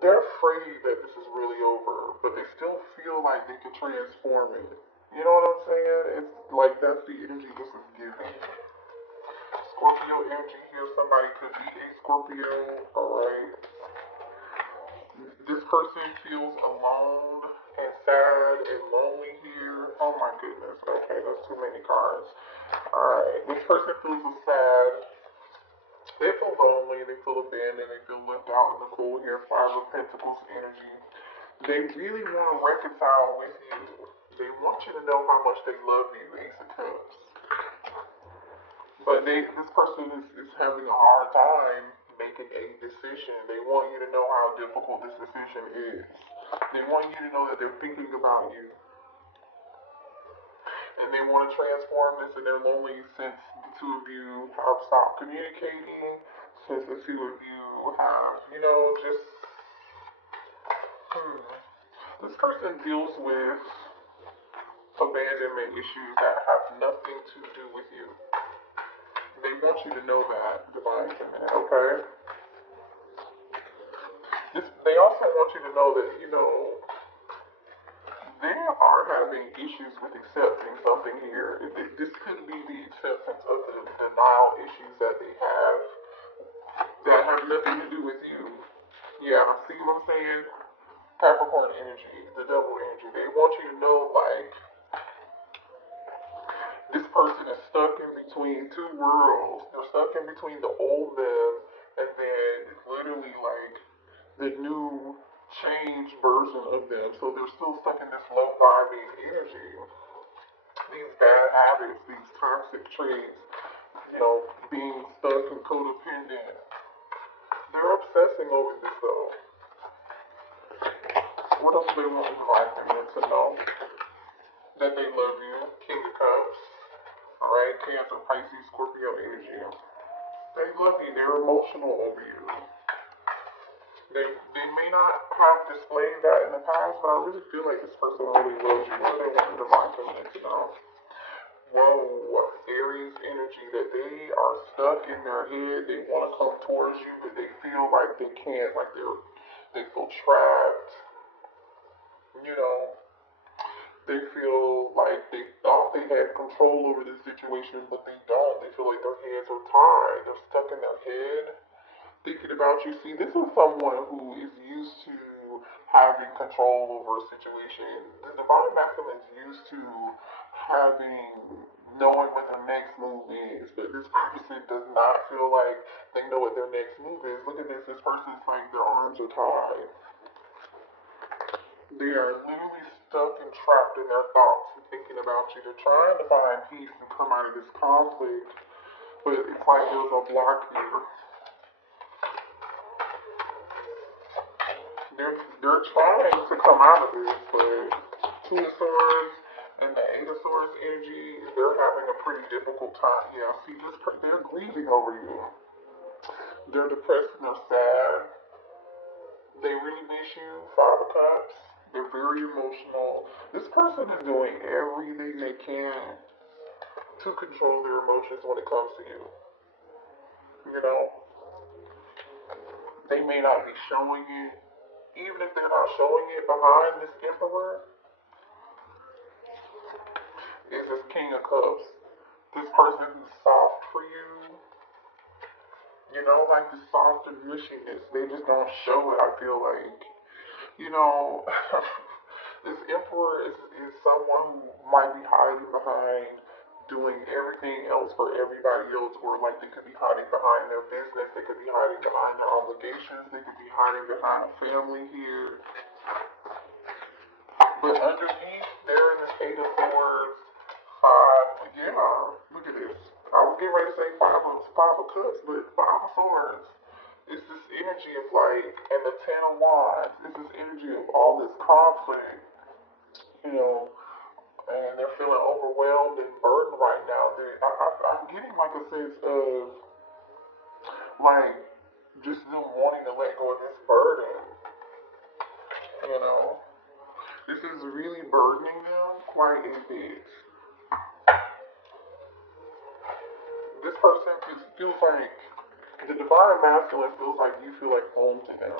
they're afraid that this is really over, but they still feel like they can transform it. You know what I'm saying? It's like that's the energy this is giving. Scorpio energy here. Somebody could be a Scorpio, alright? This person feels alone and sad and lonely here. Oh my goodness. Okay, there's too many cards. Alright, this person feels sad. They feel lonely, they feel abandoned, they feel left out in the cold here. Five of Pentacles energy. They really want to reconcile with you. They want you to know how much they love you, Ace of Cups. But this person is having a hard time making a decision. They want you to know how difficult this decision is. They want you to know that they're thinking about you. And they want to transform this in their lonely since the two of you have stopped communicating, since the two of you have, just, this person deals with abandonment issues that have nothing to do with you. They want you to know that, Divine Feminine, okay? They also want you to know that, they are having issues with accepting something here. This could be the acceptance of the denial issues that they have that have nothing to do with you. Yeah, see what I'm saying? Capricorn energy, the devil energy. They want you to know, like, this person is stuck in between two worlds. They're stuck in between the old them and then literally like the new changed version of them. So they're still stuck in this low vibing energy. These bad habits, these toxic traits, being stuck and codependent. They're obsessing over this though. What else do they want in life and them to know? That they love you. King of Cups. Alright, Cancer, Pisces, Scorpio energy. They love you. They're emotional over you. They may not have displayed that in the past, but I really feel like this person really loves you. What do they want the divine feminine to know? Whoa, Aries energy, that they are stuck in their head. They want to come towards you, but they feel like they can't. Like they feel trapped. You know, they feel like they thought they had control over the situation, but they don't. They feel like their hands are tied. They're stuck in their head, thinking about you. See, this is someone who is used to having control over a situation. The divine masculine is used to knowing what their next move is, but this person does not feel like they know what their next move is. Look at this. This person's like their arms are tied. They are literally stuck and trapped in their thoughts and thinking about you. They're trying to find peace and come out of this conflict, but it's like there's a block here. They're trying to come out of this, but Two of Swords and the Eight of Swords energy, they're having a pretty difficult time. Yeah, see, they're grieving over you. They're depressed and they're sad. They really miss you. Five of Cups. They're very emotional. This person is doing everything they can to control their emotions when it comes to you. You know, they may not be showing it. Even if they're not showing it behind this Emperor, is this King of Cups. This person who's soft for you, like the soft and mushiness. They just don't show it, I feel like. You know, this Emperor is someone who might be hiding behind doing everything else for everybody else, or like they could be hiding behind their business, they could be hiding behind their obligations, they could be hiding behind a family here. But underneath, they're in this Eight of Swords, look at this. I was getting ready to say five of Cups, but Five of Swords. It's this energy of like, and the Ten of Wands. It's this energy of all this conflict, you know, and they're feeling overwhelmed and burdened right now. I'm getting like a sense of like just them wanting to let go of this burden, you know. This is really burdening them quite a bit. This person feels like the divine masculine feels like you feel like home to them.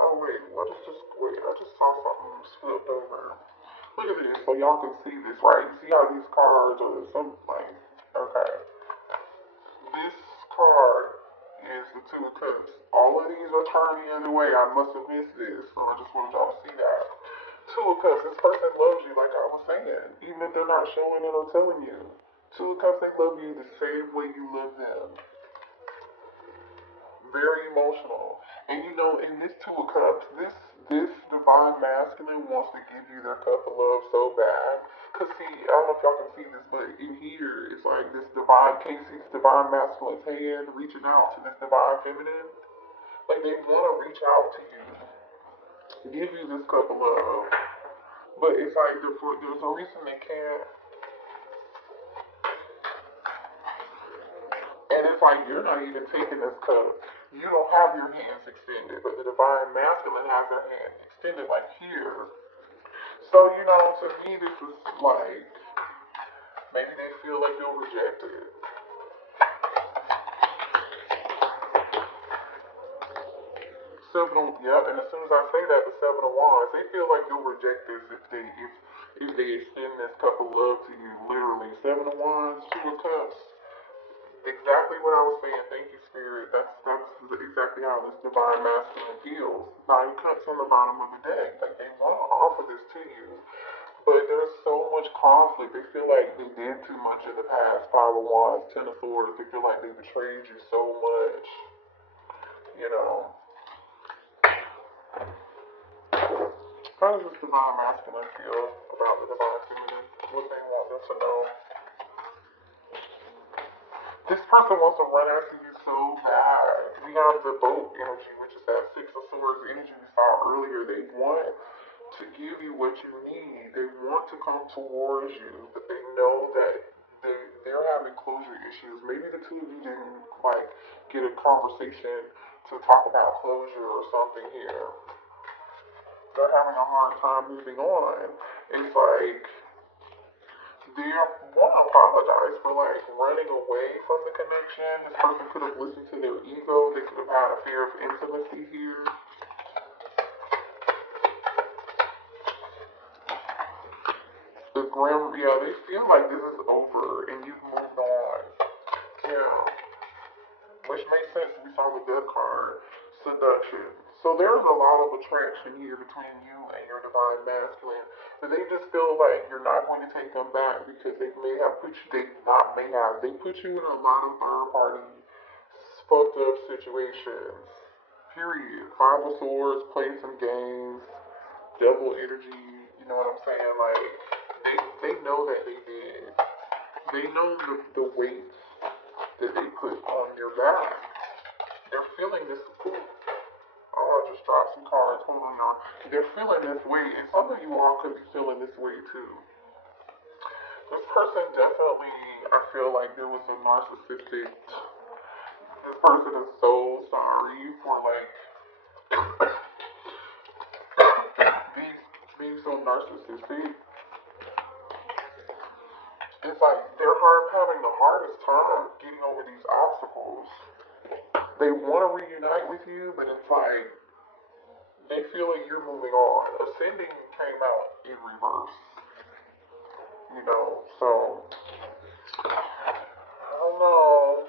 Oh wait, what is this? Wait, I just saw something flipped over. Look at this, so y'all can see this, right? You see how these cards are some like, okay. This card is the Two of Cups. All of these are turning the other way. I must have missed this, so I just wanted y'all to see that. Two of Cups, this person loves you, like I was saying, even if they're not showing it or telling you. Two of Cups, they love you the same way you love them. Very emotional. And you know, in this Two of Cups, this divine masculine wants to give you their cup of love so bad. Cause see, I don't know if y'all can see this, but in here it's like this divine Casey's divine masculine's hand reaching out to this divine feminine. Like they want to reach out to you, give you this cup of love. But it's like there's a reason they can't. And it's like you're not even taking this cup. You don't have your hands extended, but the divine masculine has their hand extended like here. So, you know, to me this is like maybe they feel like you'll reject it. Seven of yep, and as soon as I say that, the seven of wands, they feel like you'll reject this if they extend this cup of love to you. Literally, seven of wands, two of cups. Exactly what I was saying. Thank you, Spirit. That's exactly how this divine masculine feels. Nine cups on the bottom of the deck. Like they want to offer this to you, but there's so much conflict. They feel like they did too much in the past. Five of wands, ten of swords. They feel like they betrayed you so much. You know. How does this divine masculine feel about the divine feminine? What they want them to know? This person wants to run after you so bad. We have the boat energy, which is that Six of Swords energy we saw earlier. They want to give you what you need. They want to come towards you, but they know that they're having closure issues. Maybe the two of you didn't like get a conversation to talk about closure or something here. They're having a hard time moving on. It's like they want to apologize for like running away from the connection. This person could have listened to their ego. They could have had a fear of intimacy here. The grim, yeah, they feel like this is over and you've moved on. Yeah, which makes sense. We saw the death card, seduction. So there's a lot of attraction here between you and your divine masculine. But they just feel like you're not going to take them back because they may have put you, they not may have, they put you in a lot of third party fucked up situations. Period. Five of Swords, play some games, devil energy, you know what I'm saying? Like, they know that they did. They know the weight that they put on your back. They're feeling this. Ooh, oh, I just dropped some cards. Hold on, y'all. They're feeling this weight, and some of you all could be feeling this way too. This person definitely, I feel like there was a narcissistic. This person is so sorry for like being being so narcissistic. It's like they're having the hardest time getting over these obstacles. They want to reunite with you, but it's like they feel like you're moving on. Ascending came out in reverse, you know. So I don't know.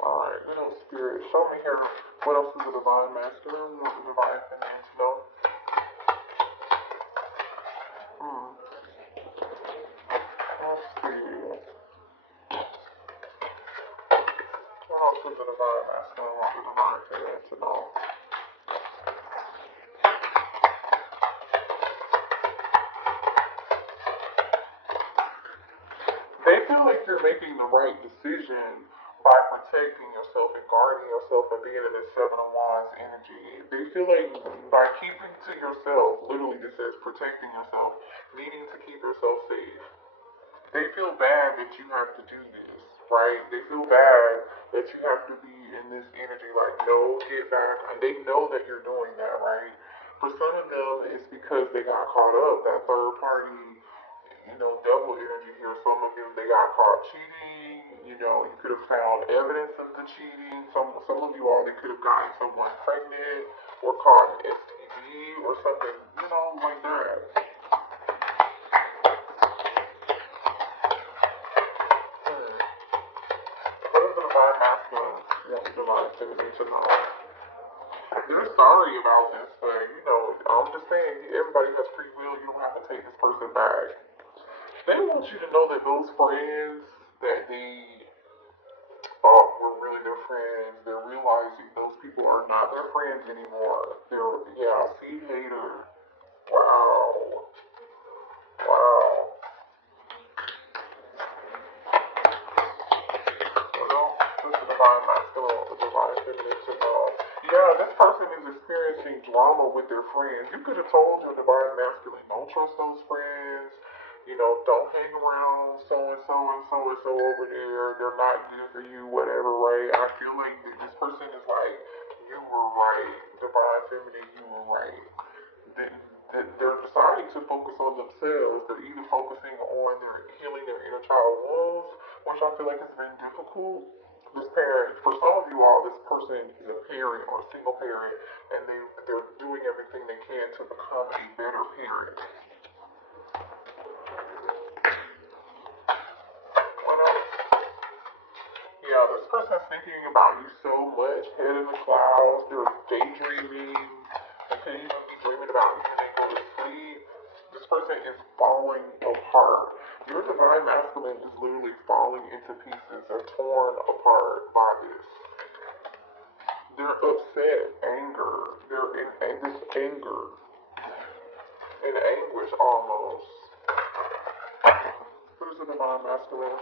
All right, you know, Spirit, show me here. What else is the divine masculine? What the divine feminine to know? Hmm. Let's see. What else is the divine masculine? What the divine feminine to know? They feel like you're making the right decision by protecting yourself and guarding yourself and being in this Seven of Wands energy. They feel like by keeping to yourself, literally this says protecting yourself, needing to keep yourself safe. They feel bad that you have to do this, right? They feel bad that you have to be in this energy like, no, get back. And they know that you're doing that, right? For some of them, it's because they got caught up, that third party, you know, double energy here. Some of them, they got caught cheating, You know, you could have found evidence of the cheating. Some of you all, they could have gotten someone pregnant or caught an STD or something, you know, like that. What is the divine masculine? Yeah, the divine feminine to know. They're sorry about this, but you know, I'm just saying, everybody has free will. You don't have to take this person back. They want you to know that those friends that they thought were really their friends, they're realizing those people are not their friends anymore. They're, yeah, see you later. Wow. Wow. This is the divine masculine, the divine feminine to know. Yeah, this person is experiencing drama with their friends. You could have told your divine masculine, don't trust those friends. You know, don't hang around so and so and so and so over there. They're not good for you, whatever, right? I feel like this person is like, you were right. Divine feminine, you were right. They're deciding to focus on themselves. They're either focusing on their healing their inner child wounds, which I feel like has been difficult. This parent, for some of you all, this person is a parent or a single parent, and they're doing everything they can to become a better parent. What else? Yeah, this person's thinking about you so much, head in the clouds, they're daydreaming, they could even be dreaming about you when they go to sleep. This person is falling apart. Your divine masculine is literally falling into pieces. They're torn apart by this. They're upset, anger. They're in this anger, in anguish almost. What is the divine masculine?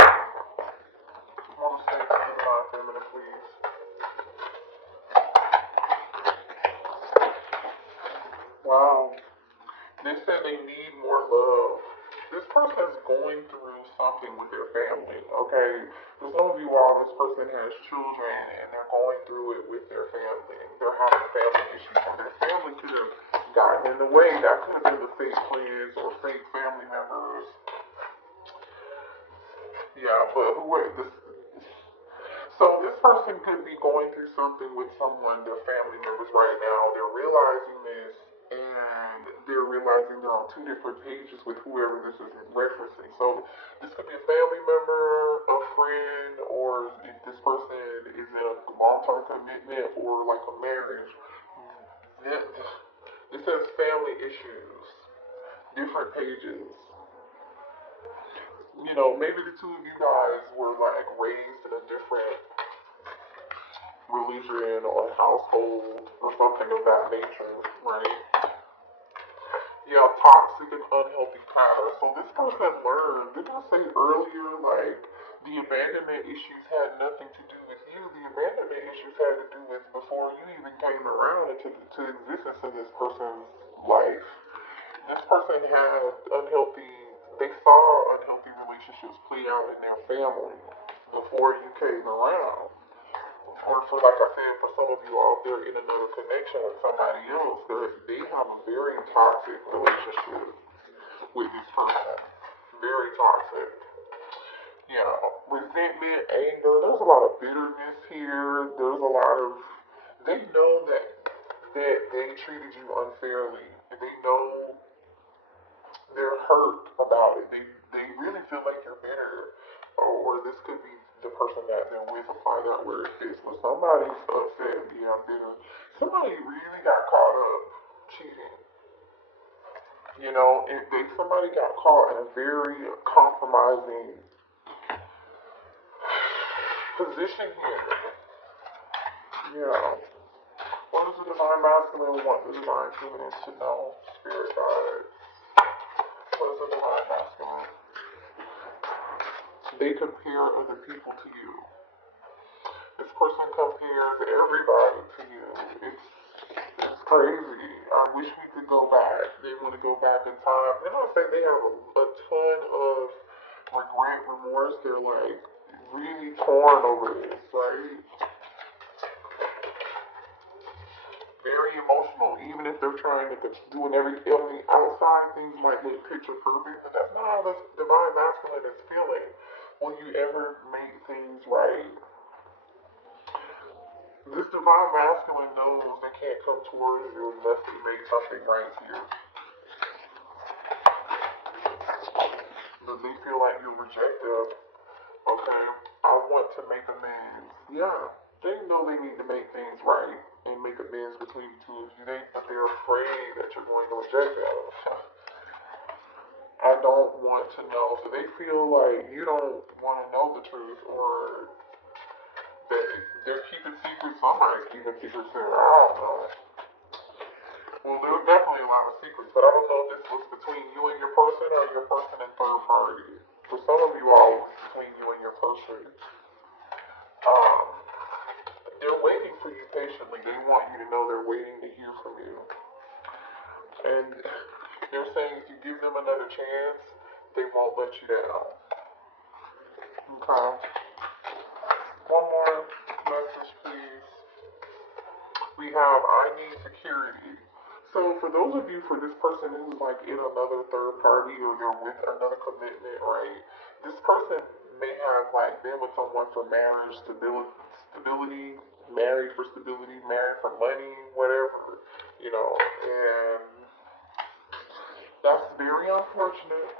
I want to say to the divine feminine, please. Wow. They said they need more love. This person is going through something with their family, okay? For some of you all, this person has children and they're going through it with their family. They're having family issues. And their family could have gotten in the way. That could have been the fake friends or fake family members. Yeah, but so this person could be going through something with someone, their family members right now. They're realizing this, and they're realizing they're on two different pages with whoever this is referencing. So this could be a family member, a friend, or if this person is in a long-term commitment or like a marriage. This says family issues, different pages. You know, maybe the two of you guys were like raised in a different religion or household or something of that nature, right? Yeah, toxic and unhealthy patterns. So this person learned, didn't I say earlier, like, the abandonment issues had nothing to do with you. The abandonment issues had to do with before you even came around into to existence in this person's life. This person had unhealthy, they saw unhealthy relationships play out in their family before you came around. Or for, like I said, for some of you all, if they're in another connection with somebody else, they have a very toxic relationship with this person. Very toxic. You know, resentment, anger, there's a lot of bitterness here. There's a lot of, they know that they treated you unfairly. And they know they're hurt about it. They really feel like you're bitter. Or this could be the person that they're with. Apply that where it fits. But somebody's upset, yeah, bitter. Somebody really got caught up cheating. You know, if somebody got caught in a very compromising position here. Yeah. What does the divine masculine want the divine feminine to know? Spirit guide. What is the divine masculine? They compare other people to you. This person compares everybody to you. It's crazy. I wish we could go back. They want to go back in time. They don't say they have a ton of regret, remorse. They're like really torn over this, right? Very emotional, even if they're trying to doing everything on the outside, things might look picture perfect, but that's not how the divine masculine is feeling. When you you ever make things right, this divine masculine knows they can't come towards you unless they make something right here. But they feel like you're rejected. Okay, I want to make amends. Yeah, they know they need to make things right and make amends between the two of you. But they're afraid that you're going to reject them. I don't want to know. So they feel like you don't want to know the truth, or that they're keeping secrets. Somebody's keeping secrets there. I don't know. Well, there's definitely a lot of secrets, but I don't know if this was between you and your person or your person and third party. For some of you all, it's between you and your person. Um, they're waiting for you patiently. They want you to know they're waiting to hear from you. And they're saying if you give them another chance, they won't let you down. Okay. One more message, please. We have, I need security. So for those of you, for this person who's like in another third party or they're with another commitment, right? This person may have like been with someone for marriage, stability, married for stability, married for money, whatever, and that's very unfortunate.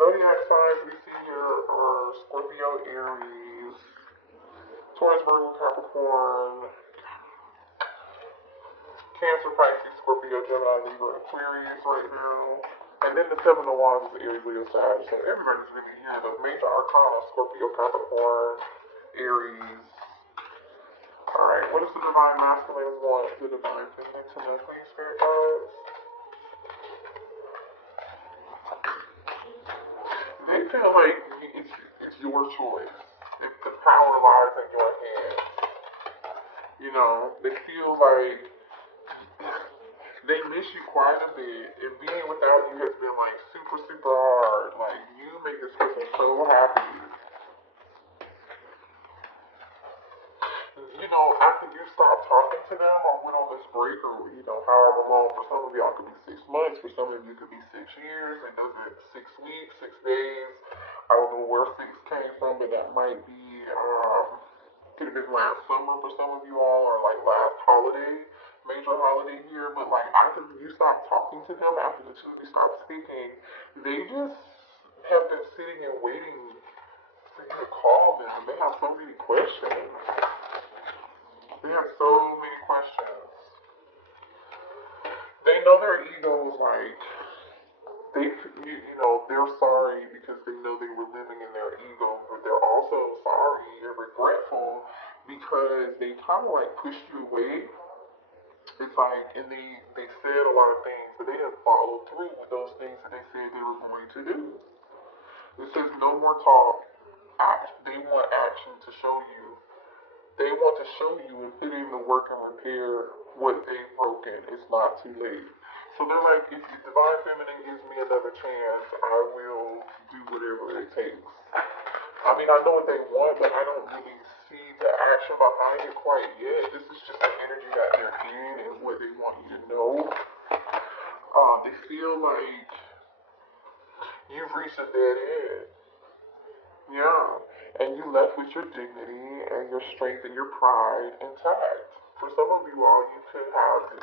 Zodiac signs we see here are Scorpio, Aries, Taurus, Virgo, Capricorn, Cancer, Pisces, Scorpio, Gemini, Libra, Aquarius right now. And then the Seven of Wands is Aries, Leo, Sag. So everybody's really here. The major arcana, Scorpio, Capricorn, Aries. Alright, what does the divine masculine want the divine feminine to know? Please, spirit guides. They feel like it's your choice. If the power lies in your hands. They feel like they miss you quite a bit, and being without you has been like super, super hard. Like, you make this person so happy. After you stop talking to them or went on this break or, however long, for some of y'all could be 6 months, for some of you could be 6 years, it doesn't 6 weeks, 6 days. I don't know where 6 came from, but that might be, could have been last summer for some of you all, or like last holiday, major holiday here, but like after you stop talking to them, after the two of you stop speaking, they just have been sitting and waiting for you to call them. They have so many questions. They have so many questions. They know their ego is like, they're sorry because they know they were living in their ego, but they're also sorry and regretful because they kind of like pushed you away. It's like, and they said a lot of things, but they didn't follow through with those things that they said they were going to do. It says no more talk. They want action to show you. They want to show you and put in the work and repair what they've broken. It's not too late. So they're like, if the divine feminine gives me another chance, I will do whatever it takes. I mean, I know what they want, but I don't really see the action behind it quite yet. This is just the energy that they're in and what they want you to know. They feel like you've reached a dead end. Yeah. And you left with your dignity and your strength and your pride intact. For some of you all, you could have,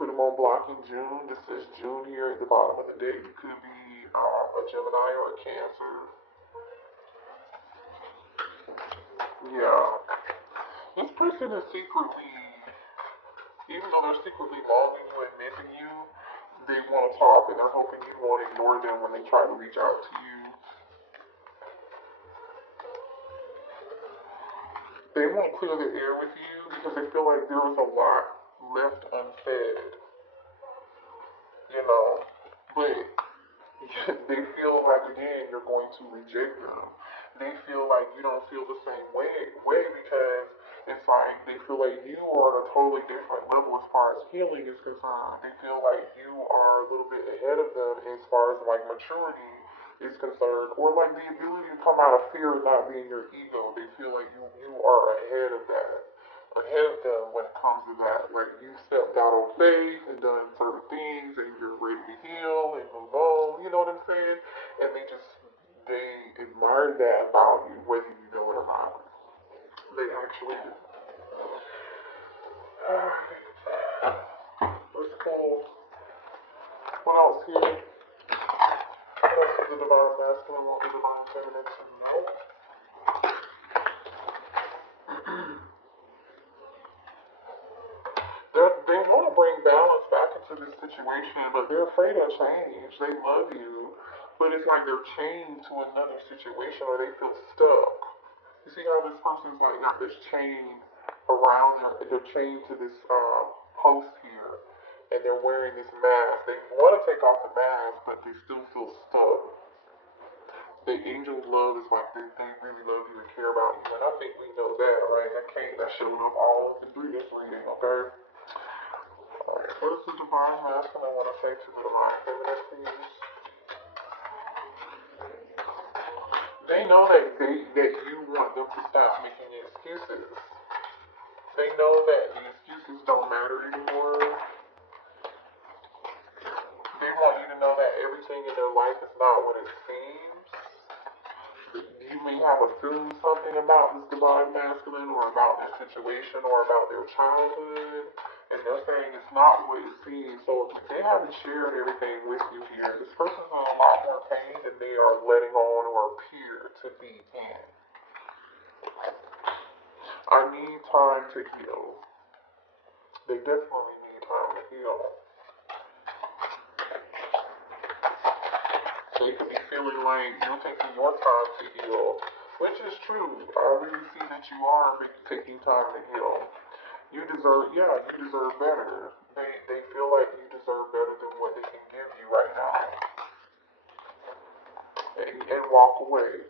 put them on block in June. This says June here at the bottom of the day. You could be a Gemini or a Cancer. Yeah. This person is secretly, even though they're secretly longing you and missing you, they want to talk and they're hoping you won't ignore them when they try to reach out to you. They won't clear the air with you because they feel like there was a lot left unsaid. But they feel like, again, you're going to reject them. They feel like you don't feel the same way because it's like they feel like you are on a totally different level as far as healing is concerned. They feel like you are a little bit ahead of them as far as like maturity is concerned, or like the ability to come out of fear and not being your ego. They feel like you are ahead of that, ahead of them when it comes to that. Like, you stepped out on faith and done certain things and you're ready to heal and move on, you know what I'm saying? and they admire that about you, whether you know it or not. They actually do. Let's go. What else here? What else is the divine masculine? What the divine feminine to know? They want to bring balance back into this situation, but they're afraid of change. They love you, but it's like they're chained to another situation, or they feel stuck. You see how this person's like got this chain around them, they're chained to this post here, and they're wearing this mask. They want to take off the mask, but they still feel stuck. The angel of love is like they really love you and care about you, and I think we know that, right? That showed up all through this reading, okay? Alright, what is the divine masculine want to say to the divine feminine, please? They know that you want them to stop making excuses. They know that the excuses don't matter anymore. They want you to know that everything in their life is not what it seems. You may have assumed something about this divine masculine or about their situation or about their childhood, and they're saying it's not what it seems. So if they haven't shared everything with you here, this person's in a lot more pain than they are letting on or appear to be in. I need time to heal. They definitely need time to heal. They could be feeling like you're taking your time to heal, which is true. I really see that you are taking time to heal. You deserve better. They feel like you deserve better than what they can give you right now. And walk away.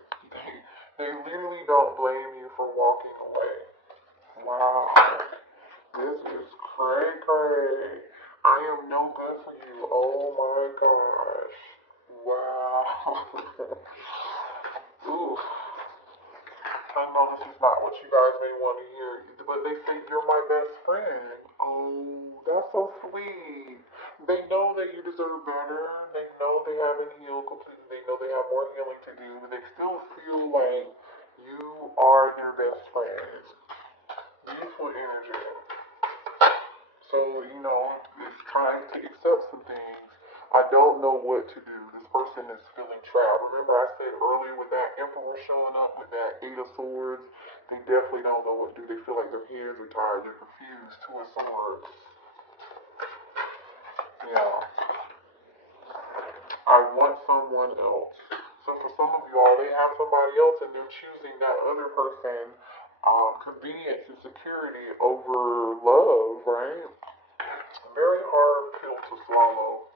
They literally don't blame you for walking away. Wow. This is cray. I am no good for you. Oh my gosh. Wow. Ooh. I know this is not what you guys may want to hear, but they say you're my best friend. Oh, that's so sweet. They know that you deserve better. They know they haven't healed completely. They know they have more healing to do, but they still feel like you are their best friend. Beautiful energy. So, it's time to accept some things. I don't know what to do. This person is feeling trapped. Remember I said earlier with that Emperor showing up with that Eight of Swords, they definitely don't know what to do. They feel like their hands are tired. They're confused. Two of Swords. Yeah. I want someone else. So for some of y'all, they have somebody else and they're choosing that other person, convenience and security over love, right? Very hard pill to swallow.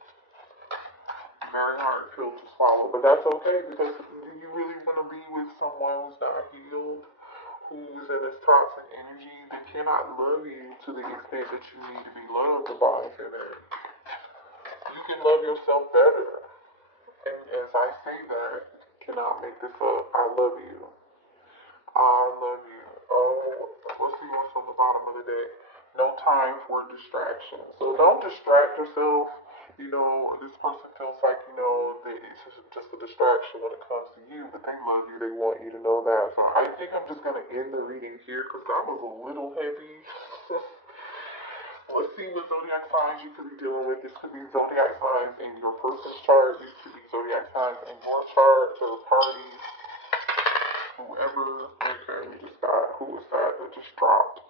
Very hard pill to swallow, but that's okay because you really want to be with someone who's not healed, who's in this toxic energy. They cannot love you to the extent that you need to be loved by them. You can love yourself better. And as I say that, cannot make this up. I love you. I love you. Oh, let's see what's on the bottom of the deck. No time for distraction. So don't distract yourself. This person feels like, that it's just a distraction when it comes to you, but they love you. They want you to know that. So I think I'm just going to end the reading here because that was a little heavy. Let's see what zodiac signs you could be dealing with. This could be zodiac signs in your person's chart. This could be zodiac signs in your chart, or parties, whoever. Okay, we just got, who was that just dropped?